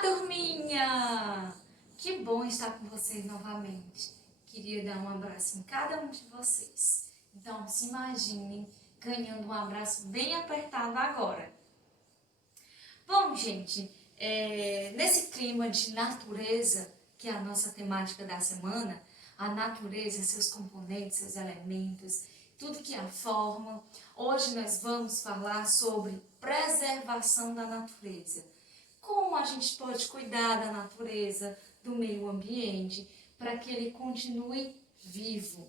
Turminha! Que bom estar com vocês novamente. Queria dar um abraço em cada um de vocês. Então, se imaginem ganhando um abraço bem apertado agora. Bom, gente, nesse clima de natureza, que é a nossa temática da semana, a natureza, seus componentes, seus elementos, tudo que a formam, hoje nós vamos falar sobre preservação da natureza. Como a gente pode cuidar da natureza, do meio ambiente, para que ele continue vivo.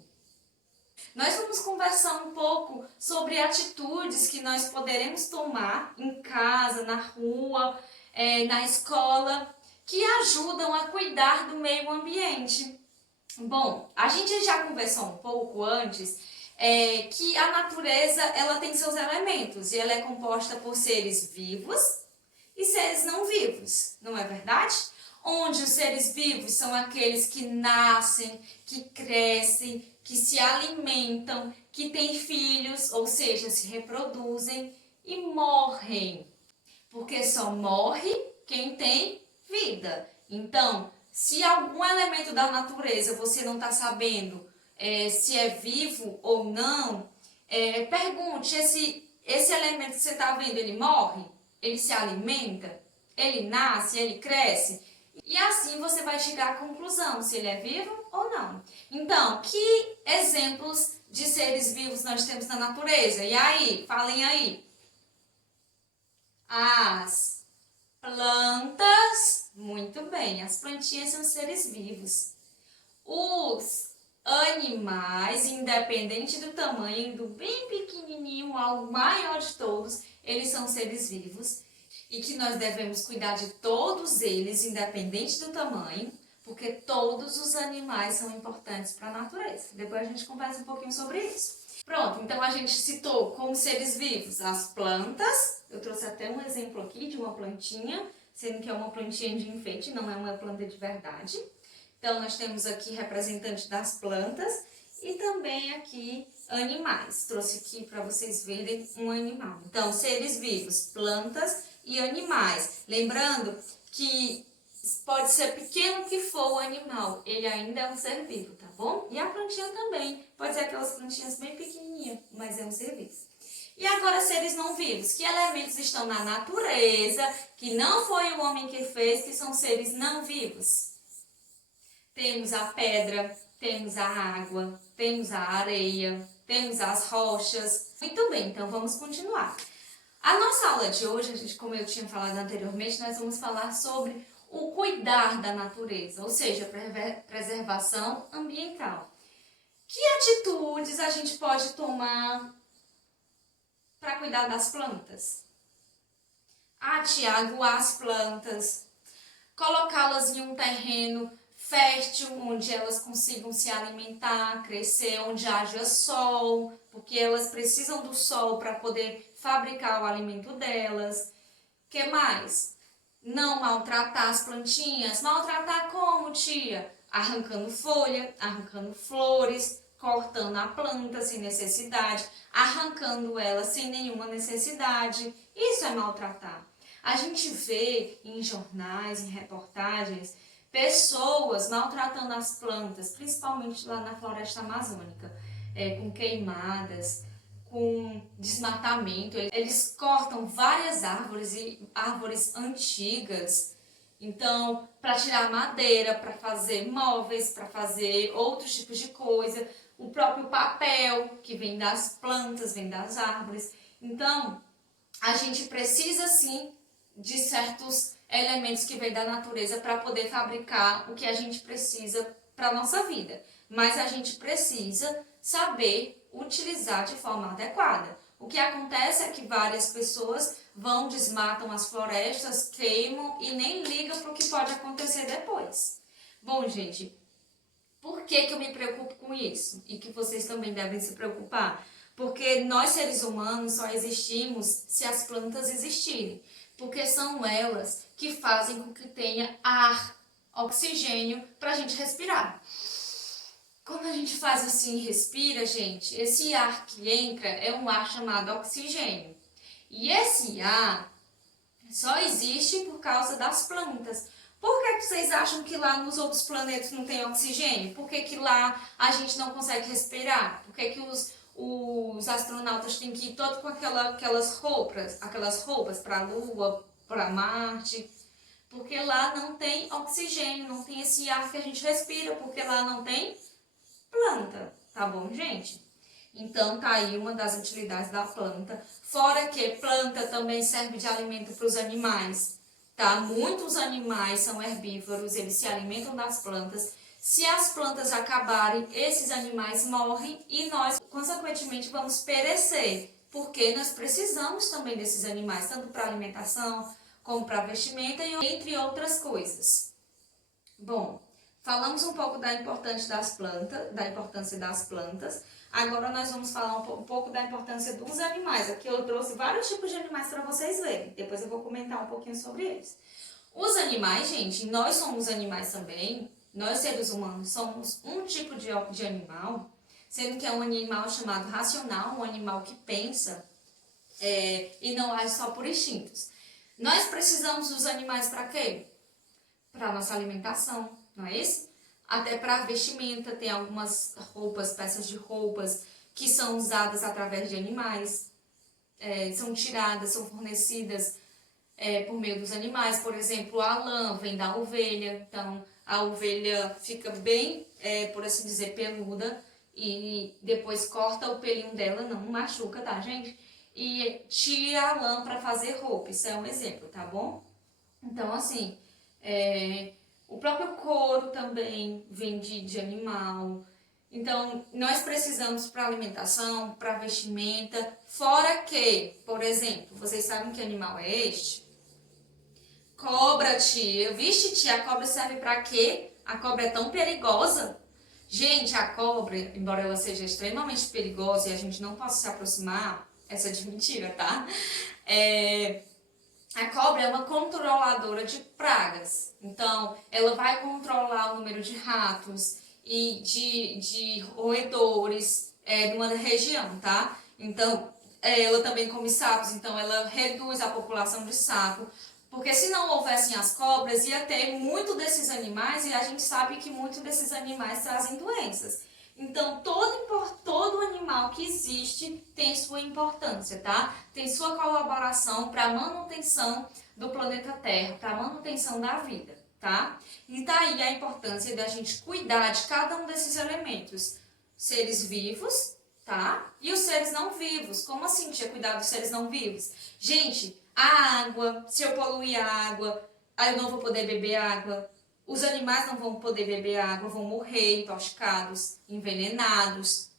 Nós vamos conversar um pouco sobre atitudes que nós poderemos tomar em casa, na rua, na escola, que ajudam a cuidar do meio ambiente. Bom, a gente já conversou um pouco antes que a natureza ela tem seus elementos e ela é composta por seres vivos e seres não vivos, não é verdade? Onde os seres vivos são aqueles que nascem, que crescem, que se alimentam, que têm filhos, ou seja, se reproduzem e morrem. Porque só morre quem tem vida. Então, se algum elemento da natureza você não está sabendo se é vivo ou não, pergunte, esse elemento que você está vendo, ele morre? Ele se alimenta? Ele nasce? Ele cresce? E assim você vai chegar à conclusão se ele é vivo ou não. Então, que exemplos de seres vivos nós temos na natureza? E aí? Falem aí. As plantas, muito bem, as plantinhas são seres vivos. Os animais, independente do tamanho, do bem pequenininho ao maior de todos, eles são seres vivos e que nós devemos cuidar de todos eles, independente do tamanho, porque todos os animais são importantes para a natureza. Depois a gente conversa um pouquinho sobre isso. Pronto, então a gente citou como seres vivos as plantas. Eu trouxe até um exemplo aqui de uma plantinha, sendo que é uma plantinha de enfeite, não é uma planta de verdade. Então nós temos aqui representante das plantas e também aqui animais. Trouxe aqui para vocês verem um animal. Então, seres vivos, plantas e animais. Lembrando que pode ser pequeno que for o animal, ele ainda é um ser vivo, tá bom? E a plantinha também, pode ser aquelas plantinhas bem pequenininhas, mas é um ser vivo. E agora, seres não vivos, que elementos estão na natureza, que não foi o homem que fez, que são seres não vivos? Temos a pedra, temos a água, temos a areia, temos as rochas. Muito bem, então vamos continuar. A nossa aula de hoje, como eu tinha falado anteriormente, nós vamos falar sobre o cuidar da natureza, ou seja, preservação ambiental. Que atitudes a gente pode tomar para cuidar das plantas? Aguar as plantas, colocá-las em um terreno fértil, onde elas consigam se alimentar, crescer, onde haja sol, porque elas precisam do sol para poder fabricar o alimento delas. O que mais? Não maltratar as plantinhas. Maltratar como, tia? Arrancando folha, arrancando flores, cortando a planta sem necessidade, arrancando ela sem nenhuma necessidade. Isso é maltratar. A gente vê em jornais, em reportagens, pessoas maltratando as plantas, principalmente lá na floresta amazônica, com queimadas, com desmatamento. Eles cortam várias árvores e árvores antigas, então, para tirar madeira, para fazer móveis, para fazer outros tipos de coisa, o próprio papel que vem das plantas, vem das árvores. Então, a gente precisa sim de certos elementos que vêm da natureza para poder fabricar o que a gente precisa para a nossa vida. Mas a gente precisa saber utilizar de forma adequada. O que acontece é que várias pessoas vão, desmatam as florestas, queimam e nem ligam para o que pode acontecer depois. Bom, gente, por que eu me preocupo com isso? E que vocês também devem se preocupar? Porque nós, seres humanos, só existimos se as plantas existirem. Porque são elas que fazem com que tenha ar, oxigênio, para a gente respirar. Quando a gente faz assim e respira, gente, esse ar que entra é um ar chamado oxigênio. E esse ar só existe por causa das plantas. Por que vocês acham que lá nos outros planetas não tem oxigênio? Por que lá a gente não consegue respirar? Por que os astronautas têm que ir todo com aquelas roupas para a Lua, para Marte? Porque lá não tem oxigênio, não tem esse ar que a gente respira, porque lá não tem planta, tá bom, gente? Então, tá aí uma das utilidades da planta. Fora que planta também serve de alimento para os animais, tá? Muitos animais são herbívoros, eles se alimentam das plantas. Se as plantas acabarem, esses animais morrem e nós, consequentemente, vamos perecer, porque nós precisamos também desses animais, tanto para alimentação, como para vestimenta, e entre outras coisas. Bom, falamos um pouco da importância das plantas. Agora nós vamos falar um pouco da importância dos animais. Aqui eu trouxe vários tipos de animais para vocês verem. Depois eu vou comentar um pouquinho sobre eles. Os animais, gente, nós somos animais também. Nós, seres humanos, somos um tipo de animal, sendo que é um animal chamado racional, um animal que pensa e não age só por instintos. Nós precisamos dos animais para quê? Para nossa alimentação, não é isso? Até para vestimenta, tem algumas roupas, peças de roupas que são usadas através de animais, são tiradas, são fornecidas por meio dos animais. Por exemplo, a lã vem da ovelha, então a ovelha fica bem, por assim dizer, peluda e depois corta o pelinho dela, não machuca, tá, gente? E tira a lã para fazer roupa, isso é um exemplo, tá bom? Então, assim, o próprio couro também vem de animal. Então, nós precisamos para alimentação, para vestimenta, fora que, por exemplo, vocês sabem que animal é este? Cobra, tia. Vixe, tia, a cobra serve para quê? A cobra é tão perigosa. Gente, a cobra, embora ela seja extremamente perigosa e a gente não possa se aproximar, essa é de mentira, tá? A cobra é uma controladora de pragas. Então, ela vai controlar o número de ratos e de roedores numa região, tá? Então, ela também come sapos, então ela reduz a população de sapo. Porque se não houvessem as cobras, ia ter muito desses animais e a gente sabe que muitos desses animais trazem doenças. Então, todo animal que existe tem sua importância, tá? Tem sua colaboração para a manutenção do planeta Terra, para a manutenção da vida, tá? E daí a importância da gente cuidar de cada um desses elementos. Seres vivos, tá? E os seres não vivos. Como assim, tia, cuidar dos seres não vivos? Gente, a água, se eu poluir a água, aí eu não vou poder beber água. Os animais não vão poder beber água, vão morrer intoxicados, envenenados.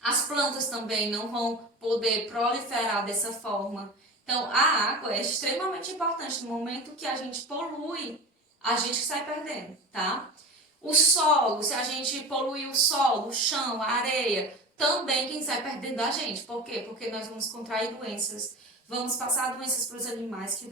As plantas também não vão poder proliferar dessa forma. Então, a água é extremamente importante no momento que a gente polui, a gente sai perdendo, tá? O solo, se a gente poluir o solo, o chão, a areia, também quem sai perdendo é a gente. Por quê? Porque nós vamos contrair doenças, vamos passar doenças para os animais que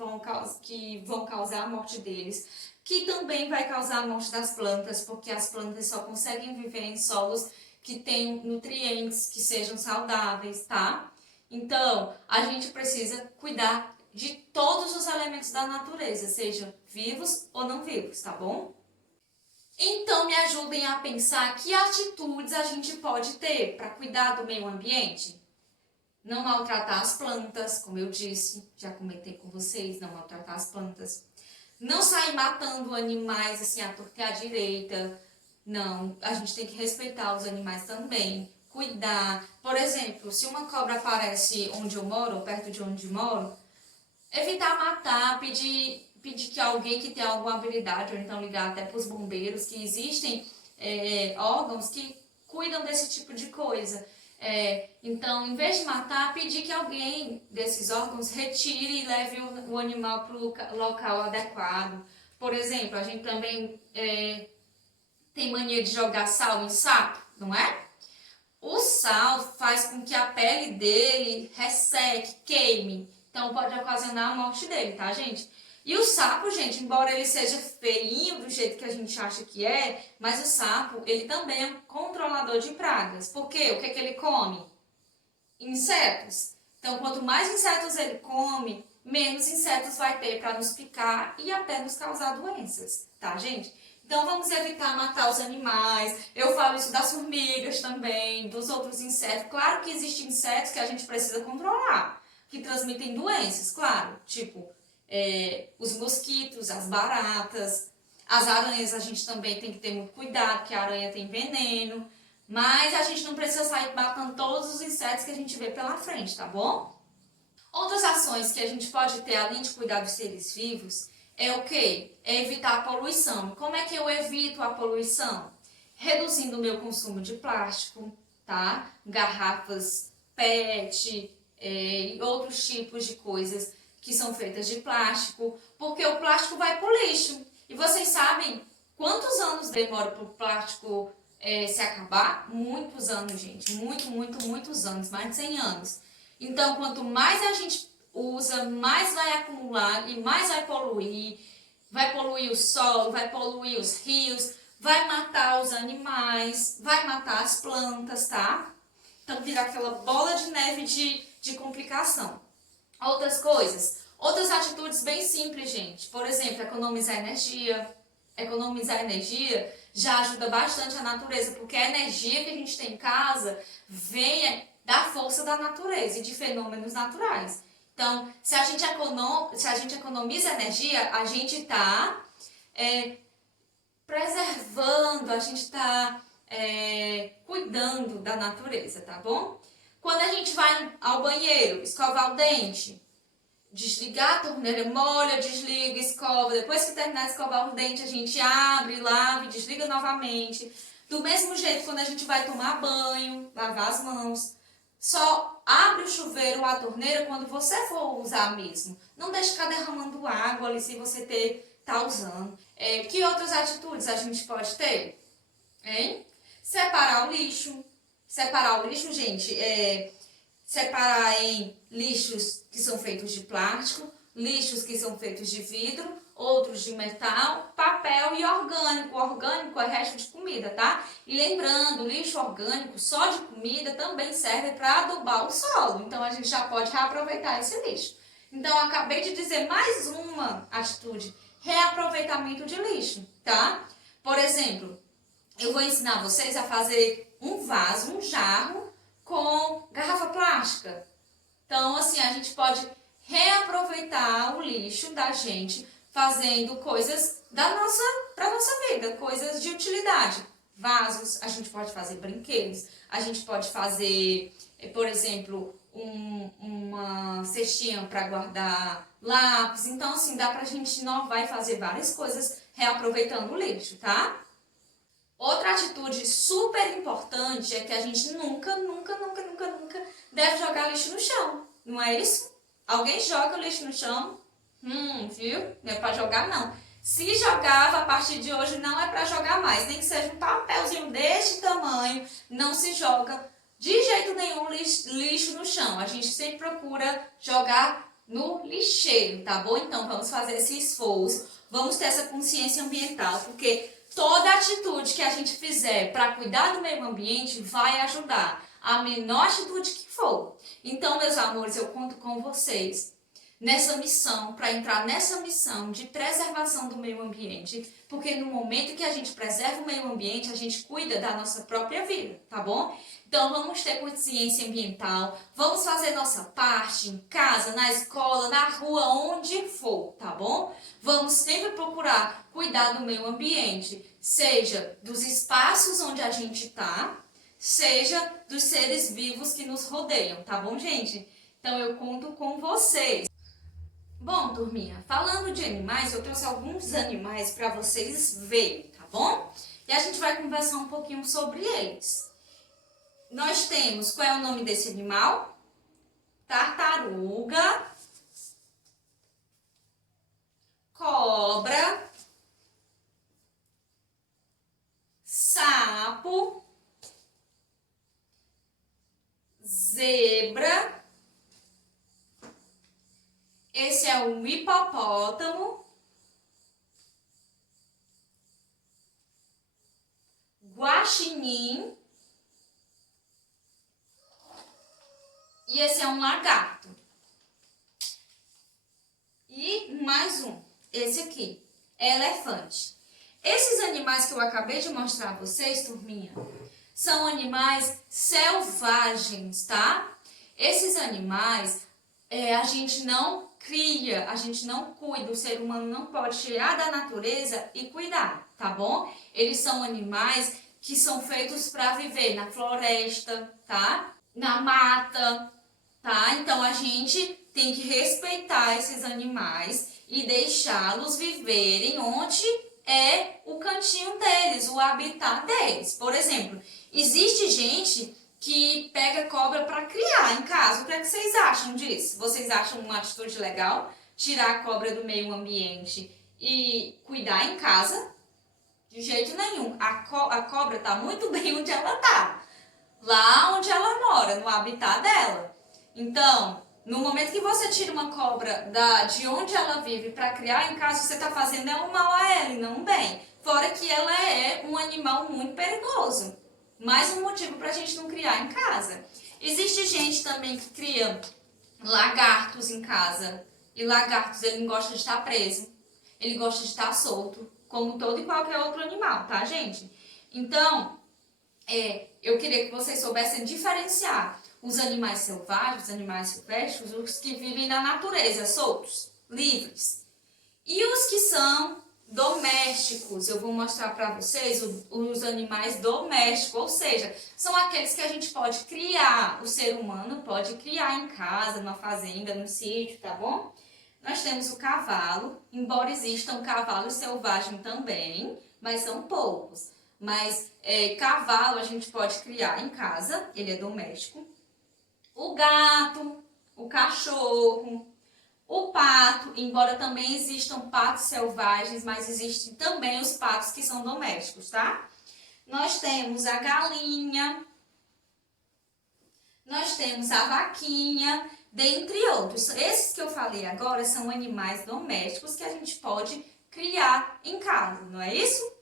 vão causar a morte deles, que também vai causar a morte das plantas, porque as plantas só conseguem viver em solos que tenham nutrientes, que sejam saudáveis, tá? Então, a gente precisa cuidar de todos os elementos da natureza, sejam vivos ou não vivos, tá bom? Então, me ajudem a pensar que atitudes a gente pode ter para cuidar do meio ambiente. Não maltratar as plantas, como eu disse, já comentei com vocês, não maltratar as plantas. Não sair matando animais assim à torta e à direita. Não, a gente tem que respeitar os animais também. Cuidar. Por exemplo, se uma cobra aparece onde eu moro, ou perto de onde moro, evitar matar, pedir que alguém que tem alguma habilidade, ou então ligar até para os bombeiros, que existem órgãos que cuidam desse tipo de coisa. Então, em vez de matar, pedir que alguém desses órgãos retire e leve o animal para o local adequado. Por exemplo, a gente também tem mania de jogar sal em sapo, não é? O sal faz com que a pele dele resseque, queime. Então pode ocasionar a morte dele, tá, gente? E o sapo, gente, embora ele seja feinho do jeito que a gente acha que é, mas o sapo, ele também é um controlador de pragas. Por quê? O que é que ele come? Insetos. Então, quanto mais insetos ele come, menos insetos vai ter para nos picar e até nos causar doenças, tá, gente? Então vamos evitar matar os animais. Eu falo isso das formigas também, dos outros insetos. Claro que existem insetos que a gente precisa controlar, que transmitem doenças, claro, tipo os mosquitos, as baratas, as aranhas a gente também tem que ter muito cuidado, porque a aranha tem veneno. Mas a gente não precisa sair matando todos os insetos que a gente vê pela frente, tá bom? Outras ações que a gente pode ter, além de cuidar dos seres vivos, é o quê? É evitar a poluição. Como é que eu evito a poluição? Reduzindo o meu consumo de plástico, tá? Garrafas PET, e outros tipos de coisas que são feitas de plástico, porque o plástico vai para o lixo. E vocês sabem quantos anos demora para o plástico se acabar? Muitos anos, gente. Muitos anos. Mais de 100 anos. Então, quanto mais a gente usa, mais vai acumular e mais vai poluir. Vai poluir o solo, vai poluir os rios, vai matar os animais, vai matar as plantas, tá? Então, vira aquela bola de neve de complicação. Outras coisas, outras atitudes bem simples, gente. Por exemplo, economizar energia. Economizar energia já ajuda bastante a natureza, porque a energia que a gente tem em casa vem da força da natureza e de fenômenos naturais. Então, se a gente economiza energia, a gente está preservando, a gente está cuidando da natureza, tá bom? Quando a gente vai ao banheiro, escovar o dente, desligar a torneira, molha, desliga, escova. Depois que terminar de escovar o dente, a gente abre, lava e desliga novamente. Do mesmo jeito, quando a gente vai tomar banho, lavar as mãos, só abre o chuveiro ou a torneira quando você for usar mesmo. Não deixe ficar derramando água ali se você tá usando. Que outras atitudes a gente pode ter? Hein? Separar o lixo. Separar o lixo, gente, separar em lixos que são feitos de plástico, lixos que são feitos de vidro, outros de metal, papel e orgânico. Orgânico é resto de comida, tá? E lembrando, lixo orgânico só de comida também serve para adubar o solo. Então a gente já pode reaproveitar esse lixo. Então eu acabei de dizer mais uma atitude, reaproveitamento de lixo, tá? Por exemplo, eu vou ensinar vocês a fazer um vaso, um jarro com garrafa plástica. Então, assim, a gente pode reaproveitar o lixo da gente fazendo coisas para nossa vida, coisas de utilidade. Vasos, a gente pode fazer brinquedos, a gente pode fazer, por exemplo, uma cestinha para guardar lápis. Então, assim, dá pra gente inovar e fazer várias coisas reaproveitando o lixo, tá? Outra atitude super importante é que a gente nunca deve jogar lixo no chão, não é isso? Alguém joga o lixo no chão? Viu? Não é para jogar, não. Se jogava, a partir de hoje não é para jogar mais, nem que seja um papelzinho deste tamanho, não se joga de jeito nenhum lixo no chão. A gente sempre procura jogar no lixeiro, tá bom? Então vamos fazer esse esforço, vamos ter essa consciência ambiental, porque toda atitude que a gente fizer para cuidar do meio ambiente vai ajudar, a menor atitude que for. Então, meus amores, eu conto com vocês nessa missão, para entrar nessa missão de preservação do meio ambiente, porque no momento que a gente preserva o meio ambiente, a gente cuida da nossa própria vida, tá bom? Então vamos ter consciência ambiental, vamos fazer nossa parte em casa, na escola, na rua, onde for, tá bom? Vamos sempre procurar cuidar do meio ambiente, seja dos espaços onde a gente tá, seja dos seres vivos que nos rodeiam, tá bom, gente? Então eu conto com vocês. Bom, turminha, falando de animais, eu trouxe alguns animais para vocês verem, tá bom? E a gente vai conversar um pouquinho sobre eles. Nós temos, qual é o nome desse animal? Tartaruga, cobra, sapo, zebra. Esse é um hipopótamo, guaxinim e esse é um lagarto. esse aqui, elefante. Esses animais que eu acabei de mostrar a vocês, turminha, são animais selvagens, tá? Esses animais, a gente não cria, a gente não cuida, o ser humano não pode tirar da natureza e cuidar, tá bom? Eles são animais que são feitos para viver na floresta, tá? Na mata, tá? Então a gente tem que respeitar esses animais e deixá-los viverem onde é o cantinho deles, o habitat deles. Por exemplo, existe gente que pega cobra para criar em casa. O que é que vocês acham disso? Vocês acham uma atitude legal? Tirar a cobra do meio ambiente e cuidar em casa? De jeito nenhum. A cobra está muito bem onde ela está. Lá onde ela mora, no habitat dela. Então, no momento que você tira uma cobra de onde ela vive para criar em casa, você está fazendo um mal a ela e não um bem. Fora que ela é um animal muito perigoso. Mais um motivo para a gente não criar em casa. Existe gente também que cria lagartos em casa. E lagartos, ele não gosta de estar preso. Ele gosta de estar solto, como todo e qualquer outro animal, tá, gente? Então, eu queria que vocês soubessem diferenciar os animais selvagens, os animais silvestres, os que vivem na natureza, soltos, livres. E os que são domésticos, eu vou mostrar para vocês os animais domésticos, ou seja, são aqueles que a gente pode criar, o ser humano pode criar em casa, numa fazenda, num sítio, tá bom? Nós temos o cavalo, embora existam cavalos selvagens também, mas são poucos. Mas cavalo a gente pode criar em casa, ele é doméstico. O gato, o cachorro, o pato, embora também existam patos selvagens, mas existem também os patos que são domésticos, tá? Nós temos a galinha, nós temos a vaquinha, dentre outros. Esses que eu falei agora são animais domésticos que a gente pode criar em casa, não é isso?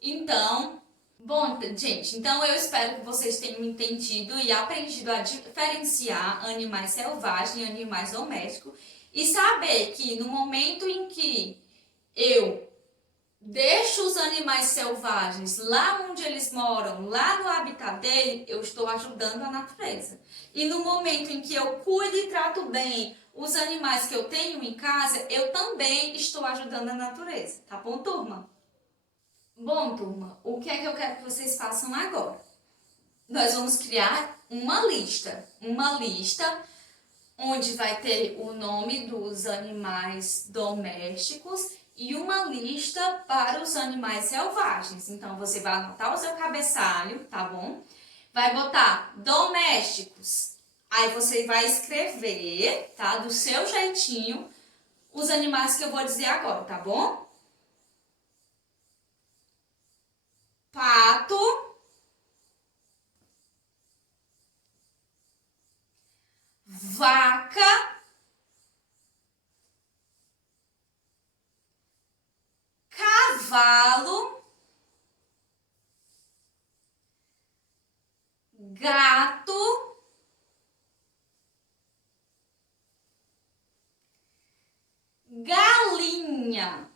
Então, bom, gente, então eu espero que vocês tenham entendido e aprendido a diferenciar animais selvagens e animais domésticos e saber que no momento em que eu deixo os animais selvagens lá onde eles moram, lá no habitat dele, eu estou ajudando a natureza. E no momento em que eu cuido e trato bem os animais que eu tenho em casa, eu também estou ajudando a natureza, tá bom, turma? Bom, turma, o que é que eu quero que vocês façam agora? Nós vamos criar uma lista onde vai ter o nome dos animais domésticos e uma lista para os animais selvagens. Então, você vai anotar o seu cabeçalho, tá bom? Vai botar domésticos. Aí você vai escrever, tá? Do seu jeitinho, os animais que eu vou dizer agora, tá bom? Pato, vaca, cavalo, gato, galinha.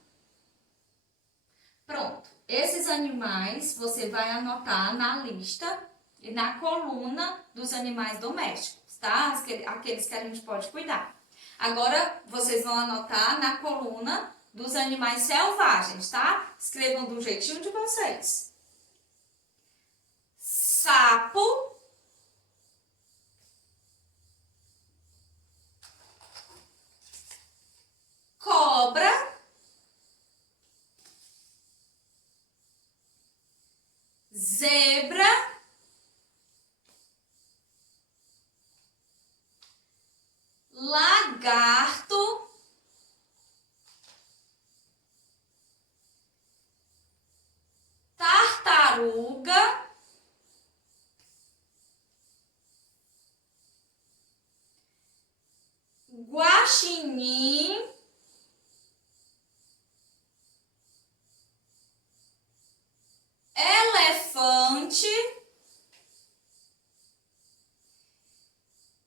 Pronto. Esses animais você vai anotar na lista e na coluna dos animais domésticos, tá? Aqueles que a gente pode cuidar. Agora, vocês vão anotar na coluna dos animais selvagens, tá? Escrevam do jeitinho de vocês. Sapo, cobra, zebra, lagarto, tartaruga, guaxinim, elefante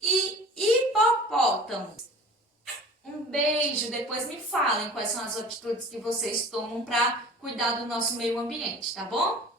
e hipopótamo. Um beijo! vídeo, depois me falem quais são as atitudes que vocês tomam para cuidar do nosso meio ambiente, tá bom?